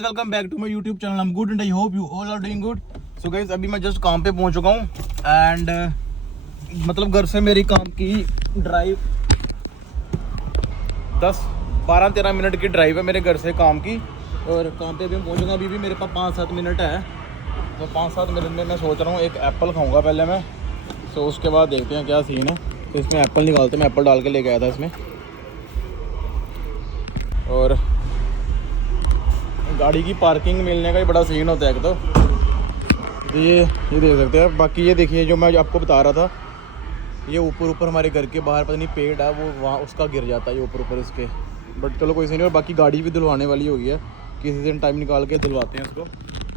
Guys welcome back to my YouTube channel. I am good and I hope you all are doing good. So guys अभी मैं just काम पे पहुंच चुका हूं एंड मतलब घर से मेरी काम की ड्राइव 10-12-13 मिनट की ड्राइव है मेरे घर से काम की। और काम पे अभी मैं पहुंचूंगा। अभी भी मेरे पास 5-7 मिनट है। तो 5-7 मिनट में मैं सोच रहा हूँ एक एप्पल खाऊंगा पहले मैं। सो उसके बाद देखते हैं क्या सीन है। तो इसमें एप्पल निकालते हैं। मैं एप्पल डाल के लेके आया था इसमें। और गाड़ी की पार्किंग मिलने का ही बड़ा सीन होता है एक तो ये देख सकते हैं। बाकी ये देखिए जो मैं आपको बता रहा था, ये ऊपर हमारे घर के बाहर पता नहीं पेड़ है वो वहाँ उसका गिर जाता है ये ऊपर इसके। बट चलो कोई सीन नहीं। और बाकी गाड़ी भी धुलवाने वाली हो गई है, किसी दिन टाइम निकाल के धुलवाते हैं इसको।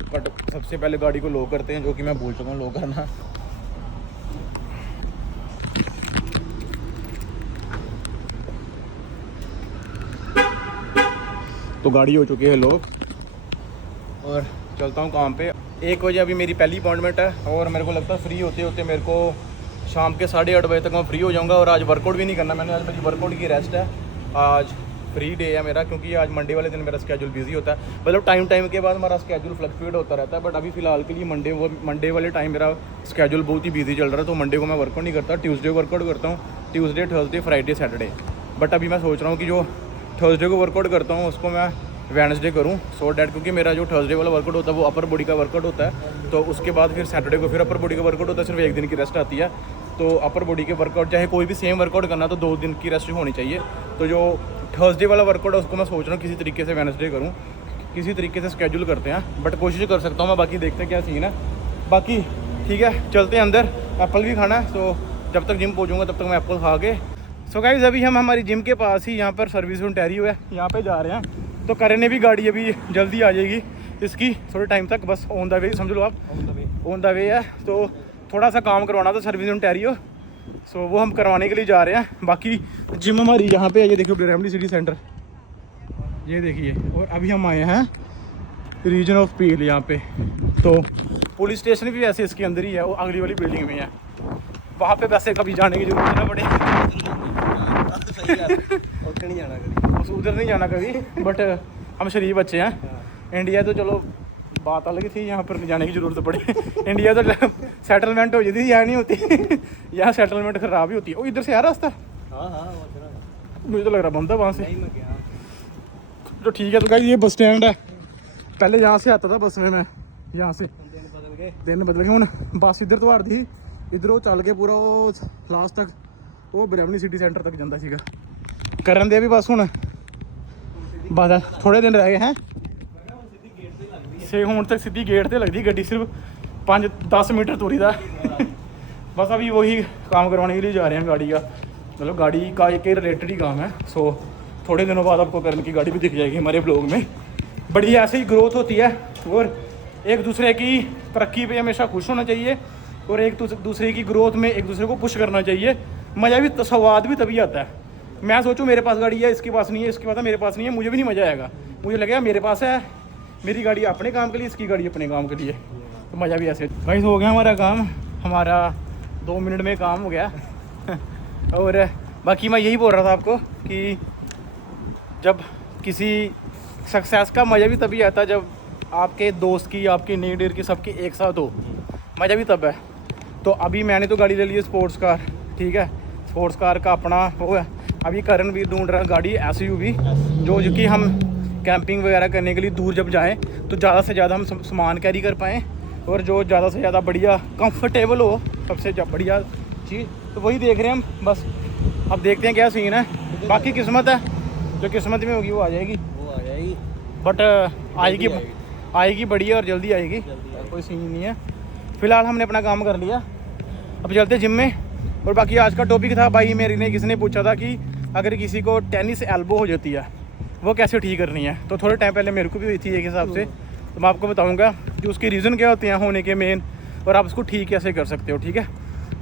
बट सबसे पहले गाड़ी को लो करते हैं, जो कि मैं भूल चुका हूँ लो करना। तो गाड़ी हो चुकी है लोग और चलता हूँ काम पे। 1 बजे अभी मेरी पहली अपॉइंटमेंट है और मेरे को लगता है फ्री होते होते मेरे को शाम के 8:30 बजे तक मैं फ्री हो जाऊँगा। और आज वर्कआउट भी नहीं करना मैंने, आज मेरी वर्कआउट की रेस्ट है। आज फ्री डे है मेरा, क्योंकि आज मंडे वाले दिन मेरा स्केड्यूल बिजी होता है। मतलब टाइम के बाद हमारा स्केड्यूल फ्लक्चुएट होता रहता है। बट अभी फ़िलहाल के लिए मंडे वाले टाइम मेरा स्केड्यूल बहुत ही बिजी चल रहा है। तो मंडे को मैं वर्कआउट नहीं करता, ट्यूसडे वर्कआउट करता हूँ, Tuesday Thursday Friday Saturday. But अभी मैं सोच रहा हूँ कि जो थर्सडे को वर्कआउट करता हूँ उसको मैं वेडनेसडे करूँ, सो डैट क्योंकि मेरा जो थर्सडे वाला वर्कआउट होता है वो अपर बॉडी का वर्कआउट होता है। तो उसके बाद फिर सैटरडे को फिर अपर बॉडी का वर्कआउट होता है। सिर्फ 1 दिन की रेस्ट आती है। तो अपर बॉडी के वर्कआउट चाहे कोई भी सेम वर्कआउट करना तो 2 दिन की रेस्ट होनी चाहिए। तो जो थर्सडे वाला वर्कआउट है उसको मैं सोच रहा हूँ किसी तरीके से वेडनेसडे करूँ, किसी तरीके से स्केड्यूल करते हैं। बट कोशिश कर सकता हूँ मैं, बाकी देखते हैं क्या सीन है। बाकी ठीक है, चलते हैं अंदर। एप्पल भी खाना है, तो जब तक जिम पहुँचूँगा तब तक मैं एप्पल खा के। सो गाइस अभी हम हमारी जिम के पास ही यहाँ पर सर्विस ओंटारियो है, यहाँ पे जा रहे हैं। तो करने भी गाड़ी अभी जल्दी आ जाएगी इसकी, थोड़े टाइम तक, बस ऑन द वे समझ लो आप, ऑन द वे है। तो थोड़ा सा काम करवाना था सर्विस ओंटारियो, सो वो हम करवाने के लिए जा रहे हैं। बाकी जिम हमारी यहाँ पे है, ये देखिए ब्रेमली सिटी सेंटर, ये देखिए। और अभी हम आए हैं रीजन ऑफ पील यहाँ पे। तो पुलिस स्टेशन भी वैसे इसके अंदर ही है, वो अगली वाली बिल्डिंग में है। वहाँ पे वैसे कभी जाने की जरूरत ना पड़े, उधर नहीं जाना कभी। बट हम शरीफ बच्चे हैं। इंडिया तो चलो बात अलग थी, यहाँ पर नहीं जाने की ज़रूरत पड़े। इंडिया तो सेटलमेंट हो जाती थी, यहाँ नहीं होती। यहाँ सेटलमेंट खराब ही होती है। वो इधर से आ रास्ता, मुझे तो लग रहा बंद है वहाँ से। तो ठीक है। तो गाइस ये बस स्टैंड है, पहले यहाँ से आता था बस में मैं, यहाँ से दिन बदल गए। हूँ बस इधर तो आ रही थी, इधरों चल के पूरा वो लास्ट तक वो ब्रेमली सिटी सेंटर तक जाता सीगा। करन दे भी बस हूँ बस थोड़े दिन रह गए हैं से हूँ तक सीधी गेट से लगती गड्डी, सिर्फ 5-10 मीटर दूरी था। बस अभी वही काम करवाने के लिए जा रहे हैं गाड़ी का, मतलब गाड़ी का एक रिलेटेड ही काम है। सो थोड़े दिनों बाद आपको करन की गाड़ी भी दिख जाएगी हमारे ब्लॉग में। बड़ी ऐसे ही ग्रोथ होती है और एक दूसरे की तरक्की पे हमेशा खुश होना चाहिए और एक दूसरे की ग्रोथ में एक दूसरे को पुश करना चाहिए। मज़ा भी, स्वाद भी तभी आता है। मैं सोचूं मेरे पास गाड़ी है, इसके पास नहीं है, इसके पास मेरे पास नहीं है, मुझे भी नहीं मज़ा आएगा। मुझे लगेगा मेरे पास है, मेरी गाड़ी अपने काम के लिए, इसकी गाड़ी अपने काम के लिए, तो मज़ा भी ऐसे। भाई हो गया हमारा काम, हमारा 2 मिनट में काम हो गया। और बाकी मैं यही बोल रहा था आपको कि जब किसी सक्सेस का मज़ा भी तभी आता है जब आपके दोस्त की, आपकी नीडर की, सबकी एक साथ हो, मज़ा भी तब है। तो अभी मैंने तो गाड़ी ले ली है स्पोर्ट्स कार, ठीक है, स्पोर्ट्स कार का अपना वो है। अभी करण भी ढूंढ रहा है गाड़ी SUV, जो कि हम कैंपिंग वगैरह करने के लिए दूर जब जाएं तो ज़्यादा से ज़्यादा हम सामान कैरी कर पाएँ और जो ज़्यादा से ज़्यादा बढ़िया कंफर्टेबल हो, सबसे बढ़िया चीज़। तो वही देख रहे हैं हम, बस अब देखते हैं क्या सीन है। बाकी किस्मत है, जो किस्मत में होगी वो आ जाएगी, बट आएगी बढ़िया और जल्दी आएगी, कोई सीन नहीं है। फ़िलहाल हमने अपना काम कर लिया, अब चलते जिम में। और बाकी आज का टॉपिक था भाई मेरी ने किसी ने पूछा था कि अगर किसी को टेनिस एल्बो हो जाती है वो कैसे ठीक करनी है। तो थोड़े टाइम पहले मेरे को भी हुई थी एक हिसाब से, तो मैं आपको बताऊंगा कि उसकी रीज़न क्या होते हैं होने के मेन, और आप उसको ठीक कैसे कर सकते हो, ठीक है।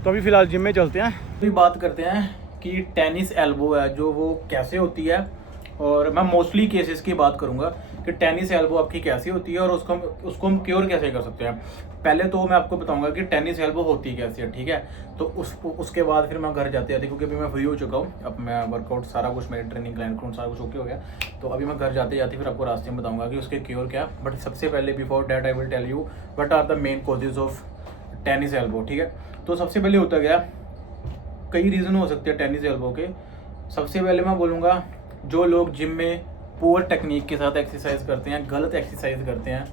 तो अभी फ़िलहाल जिम में चलते हैं। अभी बात करते हैं कि टेनिस एल्बो है जो वो कैसे होती है और मैं मोस्टली केसेस की बात करूंगा कि टेनिस एल्बो आपकी कैसी होती है और उसको हम क्योर कैसे कर सकते हैं। पहले तो मैं आपको बताऊंगा कि टेनिस एल्बो होती कैसी है, ठीक है। तो उसके बाद फिर मैं घर जाते जाते, क्योंकि अभी मैं फ्री हो चुका हूँ, अब मैं वर्कआउट सारा कुछ, मेरी ट्रेनिंग क्लाइंट सारा कुछ ओके हो गया, तो अभी मैं घर जाते जाते फिर आपको रास्ते में बताऊंगा कि उसके क्योर क्या। बट सबसे पहले before that I will tell you what are the main causes of tennis elbow, ठीक है। तो सबसे पहले होता गया, कई रीज़न हो सकते हैं टेनिस एल्बो के। सबसे पहले मैं बोलूँगा जो लोग जिम में पुअर टेक्निक के साथ एक्सरसाइज करते हैं, गलत एक्सरसाइज करते हैं,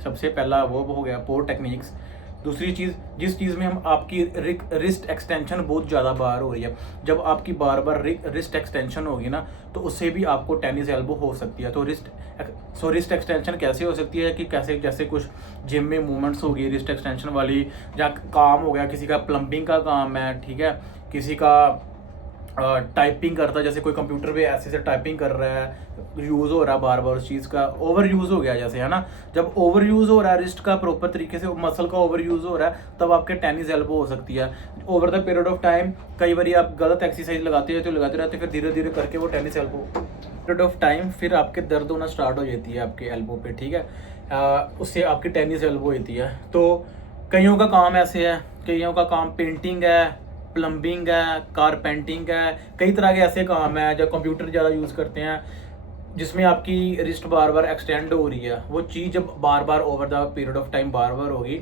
सबसे पहला वो हो गया पुअर टेक्निक्स। दूसरी चीज़, जिस चीज़ में हम आपकी रिस्ट एक्सटेंशन बहुत ज़्यादा बार हो रही है, जब आपकी बार बार रिस्ट एक्सटेंशन होगी ना, तो उससे भी आपको टेनिस एल्बो हो सकती है। तो रिस्ट एक्सटेंशन कैसे हो सकती है कि कैसे, जैसे कुछ जिम में मूवमेंट्स होगी रिस्ट एक्सटेंशन वाली, या काम हो गया, किसी का प्लम्बिंग का काम है, ठीक है, किसी का टाइपिंग करता है, जैसे कोई कंप्यूटर पे ऐसे टाइपिंग कर रहा है, यूज़ हो रहा है बार बार उस चीज़ का, ओवर यूज़ हो गया जैसे, है ना। जब ओवर यूज़ हो रहा है रिस्ट का, प्रॉपर तरीके से मसल का ओवर यूज़ हो रहा है, तब आपके टेनिस एल्बो हो सकती है। Over the period of time कई बार आप गलत एक्सरसाइज लगाते रहते, फिर धीरे धीरे करके वो tennis elbow period of time फिर आपके दर्द होना स्टार्ट हो जाती है आपके एल्बो पे, ठीक है। उससे आपकी टेनिस एल्बो होती है। तो कईयों का काम ऐसे है, कईयों का काम पेंटिंग है, प्लम्बिंग है, कारपेंटिंग है, कई तरह के ऐसे काम है जब कंप्यूटर ज़्यादा यूज़ करते हैं, जिसमें आपकी रिस्ट बार बार एक्सटेंड हो रही है। वो चीज़ जब बार बार over the period of time बार बार होगी,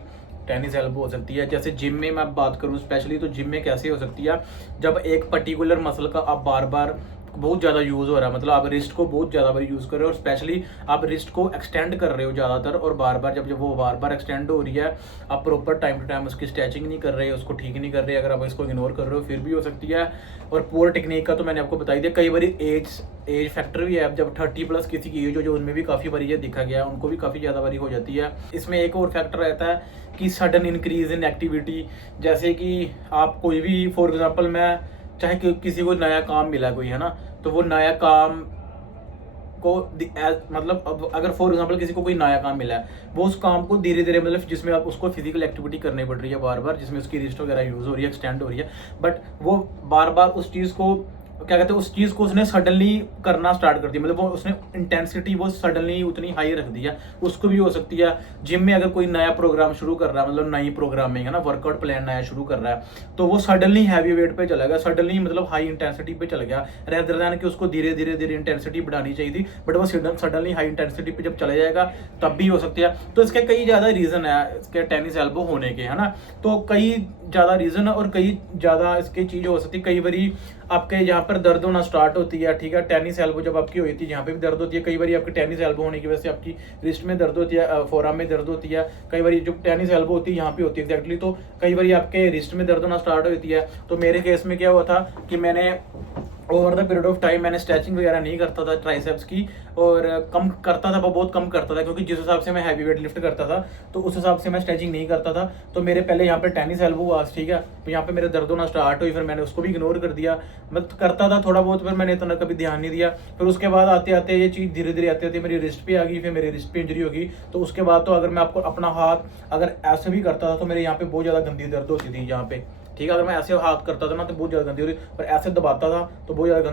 टेनिस एल्बो हो सकती है। जैसे जिम में मैं बात करूँ स्पेशली, तो जिम में कैसे हो सकती है, जब एक पर्टिकुलर मसल का आप बार बार बहुत ज़्यादा यूज़ हो रहा है, मतलब आप रिस्ट को बहुत ज़्यादा बार यूज़ कर रहे हो, और स्पेशली आप रिस्ट को एक्सटेंड कर रहे हो ज़्यादातर, और बार बार जब वो बार बार एक्सटेंड हो रही है, आप प्रॉपर टाइम टू टाइम उसकी स्ट्रेचिंग नहीं कर रहे, उसको ठीक नहीं कर रहे, अगर आप इसको इग्नोर कर रहे हो फिर भी हो सकती है। और पुअर टेक्निक का तो मैंने आपको बता ही दिया। कई बार एज फैक्टर भी है, जब 30+ किसी की एज हो, जो उनमें भी काफ़ी बारी ये दिखा गया, उनको भी काफ़ी ज़्यादा बारी हो जाती है। इसमें एक और फैक्टर रहता है कि सडन इंक्रीज इन एक्टिविटी, जैसे कि आप कोई भी, फॉर एग्जांपल मैं, चाहे किसी को नया काम मिला कोई, है ना, तो वो नया काम को मतलब अब अगर फॉर एग्जांपल किसी को कोई नया काम मिला है, वो उस काम को धीरे धीरे, मतलब जिसमें आप उसको फिजिकल एक्टिविटी करनी पड़ रही है बार बार, जिसमें उसकी रिस्ट वगैरह यूज़ हो रही है, एक्सटेंड हो रही है, बट वो बार बार उस चीज़ को क्या कहते हैं, उस चीज़ को उसने सडनली करना स्टार्ट कर दिया, मतलब वो उसने इंटेंसिटी वो सडनली उतनी हाई रख दिया, उसको भी हो सकती है। जिम में अगर कोई नया प्रोग्राम शुरू कर रहा है, मतलब नई प्रोग्रामिंग है ना, वर्कआउट प्लान नया शुरू कर रहा है, तो वो सडनली हैवी वेट पे चला गया, सडनली मतलब हाई इंटेंसिटी पे चला गया, रेदर देन कि उसको धीरे धीरे इंटेंसिटी बढ़ानी चाहिए थी, बट वो सडनली हाई इंटेंसिटी पे जब चला जाएगा तब भी हो सकती है। तो इसके कई ज़्यादा रीज़न है इसके टेनिस एल्बो होने के, है ना। तो कई ज़्यादा रीज़न है और कई ज़्यादा इसकी चीज़ हो सकती है। कई बारी आपके यहाँ पर दर्द होना स्टार्ट होती है, ठीक है, टेनिस एल्बो जब आपकी होती है, यहाँ पे भी दर्द होती है। कई बार आपकी टेनिस एल्बो होने की वजह से आपकी रिस्ट में दर्द होती है, फोरआर्म में दर्द होती है। कई बार जो टेनिस एल्बो होती है यहाँ पे होती है एग्जैक्टली, तो कई बार आपके रिस्ट में दर्द होना स्टार्ट होती है। तो मेरे केस में क्या हुआ था कि मैंने over the period of time मैंने स्ट्रेचिंग वगैरह नहीं करता था ट्राइसेप्स की, और कम करता था, बहुत कम करता था, क्योंकि जिस हिसाब से मैं हैवी वेट लिफ्ट करता था तो उस हिसाब से मैं स्ट्रेचिंग नहीं करता था। तो मेरे पहले यहाँ पे टेनिस एल्बो हुआ, ठीक है, तो यहाँ पे मेरे दर्द होना स्टार्ट हुई, फिर मैंने उसको भी इग्नोर कर दिया। मैं करता था थोड़ा बहुत, फिर मैंने इतना कभी ध्यान नहीं दिया। फिर उसके बाद आते आते ये चीज़ धीरे धीरे आते आते मेरी रिस्ट पे आ गई, फिर मेरी रिस्ट पे इंजरी होगी। तो उसके बाद तो अगर मैं आपको अपना हाथ अगर ऐसे भी करता था तो मेरे यहाँ पे बहुत ज़्यादा गंदी दर्द होती थी यहाँ पे, ठीक है। अगर मैं ऐसे हाथ करता था ना तो बहुत ज़्यादा गंदी होती, और ऐसे दबाता था तो बहुत ज़्यादा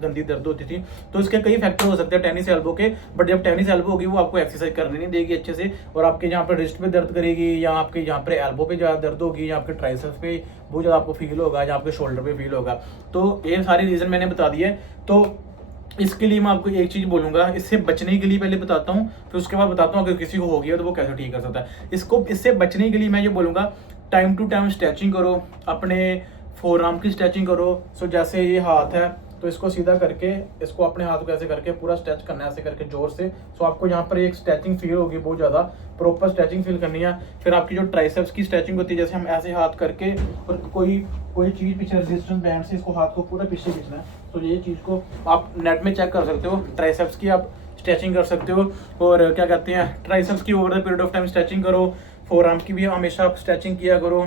गंदी दर्द होती थी। तो इसके कई फैक्टर हो सकते हैं टेनिस एल्बो के, बट जब टेनिस एल्बो होगी वो आपको एक्सरसाइज करने नहीं देगी अच्छे से, और आपके यहाँ पर रिस्ट पे दर्द करेगी, या आपके यहाँ पर एल्बो पे ज़्यादा दर्द होगी, या आपके ट्राइसेप्स पे बहुत ज़्यादा आपको फील होगा, या आपके शोल्डर पे फील होगा। तो ये सारी रीज़न मैंने बता दिए। तो इसके लिए मैं आपको एक चीज़ बोलूँगा, इससे बचने के लिए पहले बताता हूँ, फिर उसके बाद बताता हूँ अगर किसी को हो गया तो वो कैसे ठीक कर सकता है। इससे बचने के लिए मैं ये बोलूँगा, टाइम टू टाइम स्ट्रेचिंग करो, अपने फोरआर्म की स्ट्रेचिंग करो। सो जैसे ये हाथ है तो इसको सीधा करके, इसको अपने हाथ को ऐसे करके पूरा स्ट्रेच करना है, ऐसे करके जोर से। सो आपको यहाँ पर एक स्ट्रेचिंग फील होगी, बहुत ज़्यादा प्रॉपर स्ट्रेचिंग फील करनी है। फिर आपकी जो ट्राइसेप्स की स्ट्रेचिंग होती है, जैसे हम ऐसे हाथ करके और कोई चीज़ पीछे रेजिस्टेंस बैंड से इसको हाथ को पूरा पीछे खींचना है। तो ये चीज़ को आप नेट में चेक कर सकते हो, ट्राइसेप्स की आप स्ट्रेचिंग कर सकते हो। और क्या कहते हैं, ट्राइसेप्स की over the period of time stretching करो, फोरआर्म की भी हमेशा आप स्ट्रेचिंग किया करो।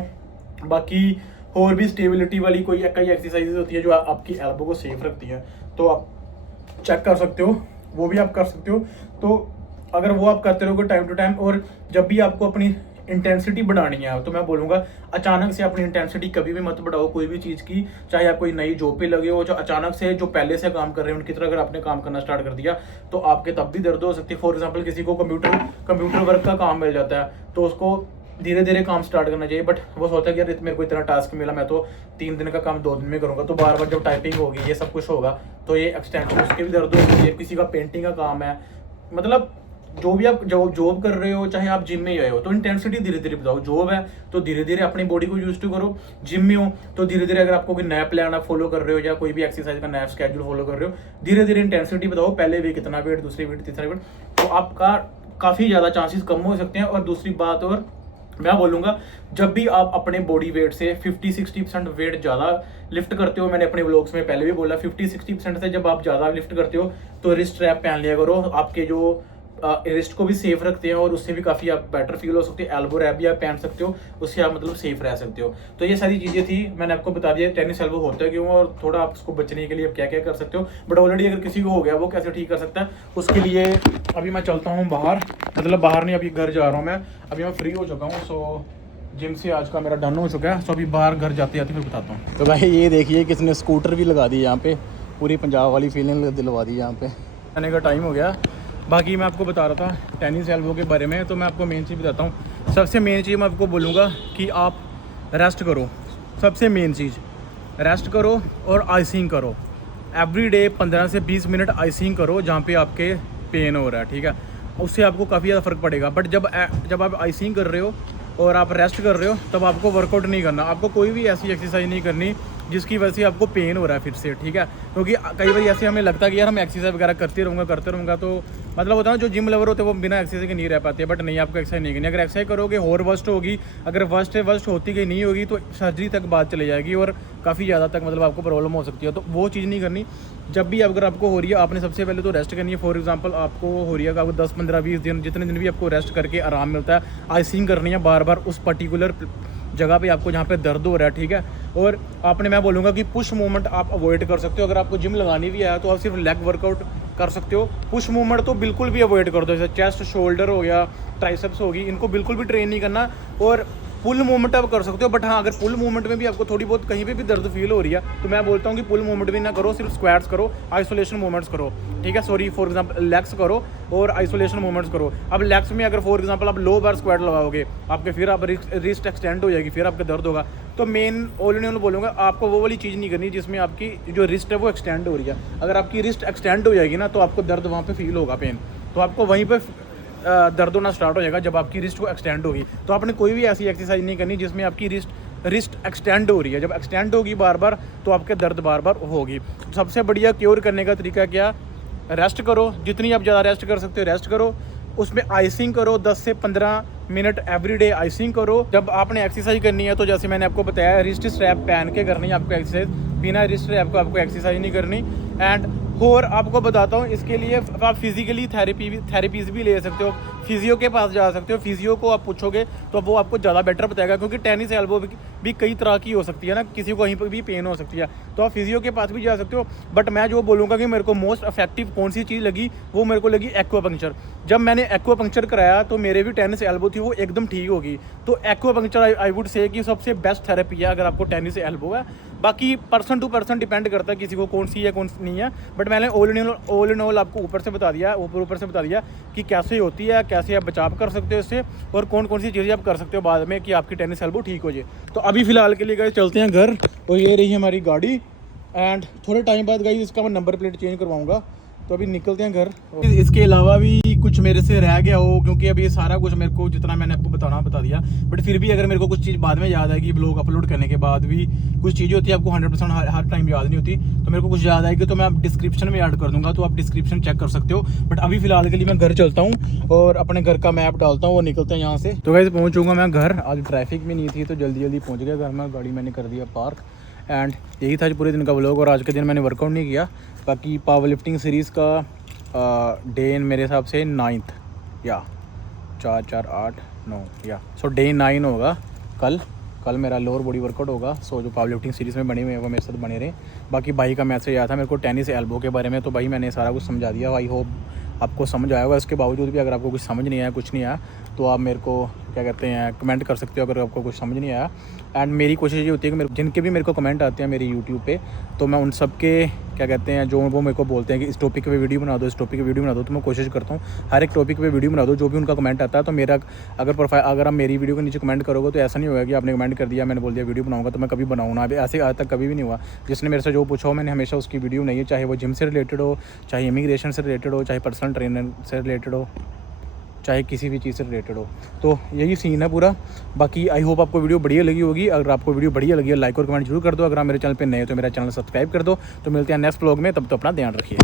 बाकी और भी स्टेबिलिटी वाली कई एक्सरसाइजेज होती है जो आपकी एल्बो को सेफ रखती है, तो आप चेक कर सकते हो, वो भी आप कर सकते हो। तो अगर वो आप करते रहोगे टाइम टू टाइम, और जब भी आपको अपनी इंटेंसिटी बढ़ानी है तो मैं बोलूँगा अचानक से अपनी इंटेंसिटी कभी भी मत बढ़ाओ कोई भी चीज़ की, चाहे आप कोई नई जॉब पे लगे हो, जो अचानक से जो पहले से काम कर रहे हैं उनकी तरह अगर आपने काम करना स्टार्ट कर दिया तो आपके तब भी दर्द हो सकती है। फॉर एग्जाम्पल किसी को कंप्यूटर वर्क का काम मिल जाता है तो उसको धीरे धीरे काम स्टार्ट करना चाहिए, बट वो सोचता है कि यार मेरे को इतना टास्क मिला, मैं तो 3 दिन का काम 2 दिन में करूंगा, तो बार बार जब टाइपिंग होगी ये सब कुछ होगा तो ये एक्सटेंशन उसके भी दर्द होगी। किसी का पेंटिंग का काम है, मतलब जो भी आप जॉब कर रहे हो, चाहे आप जिम में ही आए हो, तो इंटेंसिटी धीरे धीरे बताओ। जॉब है तो धीरे धीरे अपनी बॉडी को यूज टू करो, जिम में हो तो धीरे धीरे अगर आपको कोई नया प्लान आप फॉलो कर रहे हो या कोई भी एक्सरसाइज का नया स्केड्यूल फॉलो कर रहे हो, धीरे धीरे इंटेंसिटी बताओ, पहले वीक इतना वेट, दूसरी वीक, तीसरा वेट, तो आपका काफ़ी ज़्यादा चांसेस कम हो सकते हैं। और दूसरी बात और मैं बोलूँगा, जब भी आप अपने बॉडी वेट से 50-60% वेट ज़्यादा लिफ्ट करते हो, मैंने अपने व्लॉग्स में पहले भी बोला 50-60% से जब आप ज़्यादा लिफ्ट करते हो तो रिस्ट स्ट्रैप पहन लिया करो, आपके जो रिस्ट को भी सेफ रखते हैं और उससे भी काफ़ी आप बेटर फील हो सकते हैं। एल्बो रैप भी आप पहन सकते हो, उससे आप मतलब सेफ रह सकते हो। तो ये सारी चीज़ें थी, मैंने आपको बता दिया टेनिस एल्बो होता है क्यों और थोड़ा आप उसको बचने के लिए आप क्या क्या कर सकते हो। बट ऑलरेडी अगर किसी को हो गया वो कैसे ठीक कर सकता है, उसके लिए अभी मैं चलता हूँ बाहर, मतलब बाहर नहीं, अभी घर जा रहा हूँ मैं, अभी मैं फ्री हो चुका हूँ। सो जिम से आज का मेरा डन हो चुका है, सो अभी बाहर घर जाते जाते फिर बताता हूँ। तो भाई ये देखिए किसने स्कूटर भी लगा दी यहाँ पे, पूरी पंजाब वाली फीलिंग दिलवा दी यहाँ पे। आने का टाइम हो गया। बाकी मैं आपको बता रहा था टेनिस एल्बो के बारे में, तो मैं आपको मेन चीज़ बताता हूँ। सबसे मेन चीज़ मैं आपको बोलूँगा कि आप रेस्ट करो, सबसे मेन चीज़ रेस्ट करो और आइसिंग करो। एवरी डे 15 से 20 मिनट आइसिंग करो जहाँ पे आपके पेन हो रहा है, ठीक है, उससे आपको काफ़ी ज़्यादा फ़र्क पड़ेगा। बट जब आप आइसिंग कर रहे हो और आप रेस्ट कर रहे हो तब आपको वर्कआउट नहीं करना, आपको कोई भी ऐसी एक्सरसाइज नहीं करनी जिसकी वजह से आपको पेन हो रहा है फिर से, ठीक है। क्योंकि कई बार ऐसे हमें लगता है कि यार हम एक्सरसाइज वगैरह करते रहूँगा, तो मतलब होता है जो जिम लवर होते हैं वो बिना एक्सरसाइज के नहीं रह पाते। बट नहीं, आपको एक्सरसाइज नहीं करनी। अगर एक्सरसाइज करोगे और वर्स्ट होगी, अगर वर्स्ट होती गई नहीं होगी तो सर्जरी तक बात चले जाएगी और काफ़ी ज़्यादा तक मतलब आपको प्रॉब्लम हो सकती है। तो वो चीज़ नहीं करनी। जब भी अगर आपको हो रही है, आपने सबसे पहले तो रेस्ट करनी है। फॉर एग्जांपल आपको हो रही है कि आपको 10, 15, 20 दिन, जितने दिन भी आपको रेस्ट करके आराम मिलता है, आइसिंग करनी है बार बार उस पर्टिकुलर जगह पे आपको जहाँ पे दर्द हो रहा है, ठीक है। और आपने, मैं बोलूँगा कि पुश मूवमेंट आप अवॉइड कर सकते हो। अगर आपको जिम लगानी भी है तो आप सिर्फ लेग वर्कआउट कर सकते हो, पुश मूवमेंट तो बिल्कुल भी अवॉइड कर दो। जैसे चेस्ट, शोल्डर हो गया, ट्राइसेप्स होगी, इनको बिल्कुल भी ट्रेन नहीं करना। और पुल मूवमेंट आप कर सकते हो, बट हाँ, अगर पुल मूवमेंट में भी आपको थोड़ी बहुत कहीं पे भी दर्द फील हो रही है तो मैं बोलता हूँ कि पुल मूवमेंट भी ना करो, सिर्फ स्क्वाट्स करो, आइसोलेशन मूवमेंट्स करो, ठीक है। सॉरी, फॉर एग्जांपल लेग्स करो और आइसोलेशन मूवमेंट्स करो। अब लेग्स में अगर फॉर एग्जांपल आप लो बार स्क्वाट लगाओगे, आपके फिर आप रिस्ट एक्सटेंड हो जाएगी, फिर आपका दर्द होगा। तो मेन ऑल इन ऑल बोलूँगा, आपको वो वाली चीज़ नहीं करनी जिसमें आपकी जो रिस्ट है वो एक्सटेंड हो रही है। अगर आपकी रिस्ट एक्सटेंड हो जाएगी ना तो आपको दर्द वहाँ पर फील होगा, पेन, तो आपको वहीं पर दर्द होना स्टार्ट हो जाएगा जब आपकी रिस्ट को एक्सटेंड होगी। तो आपने कोई भी ऐसी एक्सरसाइज नहीं करनी जिसमें आपकी रिस्ट एक्सटेंड हो रही है। जब एक्सटेंड होगी बार बार तो आपके दर्द बार बार होगी। सबसे बढ़िया क्योर करने का तरीका क्या, रेस्ट करो, जितनी आप ज़्यादा रेस्ट कर सकते हो रेस्ट करो, उसमें आइसिंग करो 10 से 15 मिनट एवरीडे आइसिंग करो। जब आपने एक्सरसाइज करनी है तो जैसे मैंने आपको बताया रिस्ट स्ट्रैप पहन के करनी है आपको एक्सरसाइज, बिना रिस्ट स्ट्रैप को आपको एक्सरसाइज नहीं करनी। एंड और आपको बताता हूँ, इसके लिए आप फिजिकली थेरेपीज भी ले सकते हो, फिजियो के पास जा सकते हो। फिजियो को आप पूछोगे तो वो आपको ज़्यादा बेटर बताएगा, क्योंकि टेनिस एल्बो भी कई तरह की हो सकती है ना, किसी को कहीं पर भी पेन हो सकती है, तो आप फिजियो के पास भी जा सकते हो। बट मैं जो बोलूँगा कि मेरे को मोस्ट इफेक्टिव कौन सी चीज़ लगी, वो मेरे को लगी एक्वापंक्चर। जब मैंने एक्वापंक्चर कराया तो मेरे भी टेनिस एल्बो थी वो एकदम ठीक होगी। तो एक्वापंक्चर आई वुड से कि सबसे बेस्ट थेरेपी है अगर आपको टेनिस एल्बो है। बाकी पर्सन टू पर्सन डिपेंड करता है किसी को कौन सी है कौन सी नहीं है। बट मैंने ऑल इन ऑल आपको ऊपर से बता दिया कि कैसे होती है, कैसे आप बचाव कर सकते हो इससे, और कौन कौन सी चीज़ें आप कर सकते हो बाद में कि आपकी टेनिस एल्बो ठीक हो जाए। तो अभी फ़िलहाल के लिए गाइस चलते हैं घर, और ये रही हमारी गाड़ी। एंड थोड़े टाइम बाद गाइस इसका मैं नंबर प्लेट चेंज करवाऊँगा, तो अभी निकलते हैं घर। इसके अलावा भी कुछ मेरे से रह गया हो, क्योंकि अभी सारा कुछ मेरे को जितना मैंने आपको बताना बता दिया। बट फिर भी अगर मेरे को कुछ चीज़ बाद में याद आएगी, ब्लॉग अपलोड करने के बाद भी कुछ चीज़ें होती है आपको 100% हर टाइम याद नहीं होती, तो मेरे को कुछ याद आएगी तो मैं डिस्क्रिप्शन में ऐड कर दूंगा, तो आप डिस्क्रिप्शन चेक कर सकते हो। बट अभी फिलहाल के लिए मैं घर चलता हूँ और अपने घर का मैप डालता हूँ और निकलते हैं यहाँ से। तो वैसे पहुँचूंगा मैं घर, आज ट्रैफिक भी नहीं थी तो जल्दी पहुँच गया घर में, गाड़ी मैंने कर दिया पार्क। एंड यही था पूरे दिन का व्लॉग, और आज के दिन मैंने वर्कआउट नहीं किया। बाकी पावर लिफ्टिंग सीरीज़ का डे मेरे हिसाब से 9th या 4, 4, 8, 9 या सो डे 9 होगा कल मेरा लोअर बॉडी वर्कआउट होगा। सो जो पावर लिफ्टिंग सीरीज़ में बने हुए हैं वो मेरे साथ बने रहे। बाकी भाई का मैसेज आया था मेरे को टेनिस एल्बो के बारे में, तो भाई मैंने सारा कुछ समझा दिया। आई होप आपको समझ आया होगा। इसके बावजूद भी अगर आपको कुछ समझ नहीं आया, कुछ नहीं आया, तो आप मेरे को क्या कहते हैं कमेंट कर सकते हो अगर आपको कुछ समझ नहीं आया। एंड मेरी कोशिश ये होती है कि जिनके भी मेरे को कमेंट आते हैं मेरी यूट्यूब पे, तो मैं उन सब के क्या कहते हैं जो वो मेरे को बोलते हैं कि इस टॉपिक पे वीडियो बना दो, इस टॉपिक पे वीडियो बना दो, तो मैं कोशिश करता हूँ हर एक टॉपिक पे वीडियो बना दो जो भी उनका कमेंट आता है। तो मेरा अगर आप मेरी वीडियो के नीचे कमेंट करोगे तो ऐसा नहीं होगा कि आपने कमेंट कर दिया मैंने बोल दिया वीडियो बनाऊंगा तो मैं कभी बनाऊँ ना। अभी ऐसे आज तक कभी भी नहीं हुआ। जिसने मेरे से जो पूछा हो मैंने हमेशा उसकी वीडियो बनाई है, चाहे वो जिम से रिलेटेड हो, चाहे इमिग्रेशन से रिलेटेड हो, चाहे पर्सनल ट्रेनर से रिलेटेड हो, चाहे किसी भी चीज़ से रिलेटेड हो। तो यही सीन है पूरा। बाकी आई होप आपको वीडियो बढ़िया लगी होगी। अगर आपको वीडियो बढ़िया लगी है लाइक और कमेंट जरूर कर दो। अगर आप मेरे चैनल पे नए हो तो मेरा चैनल सब्सक्राइब कर दो। तो मिलते हैं नेक्स्ट व्लॉग में, तब तो अपना ध्यान रखिए।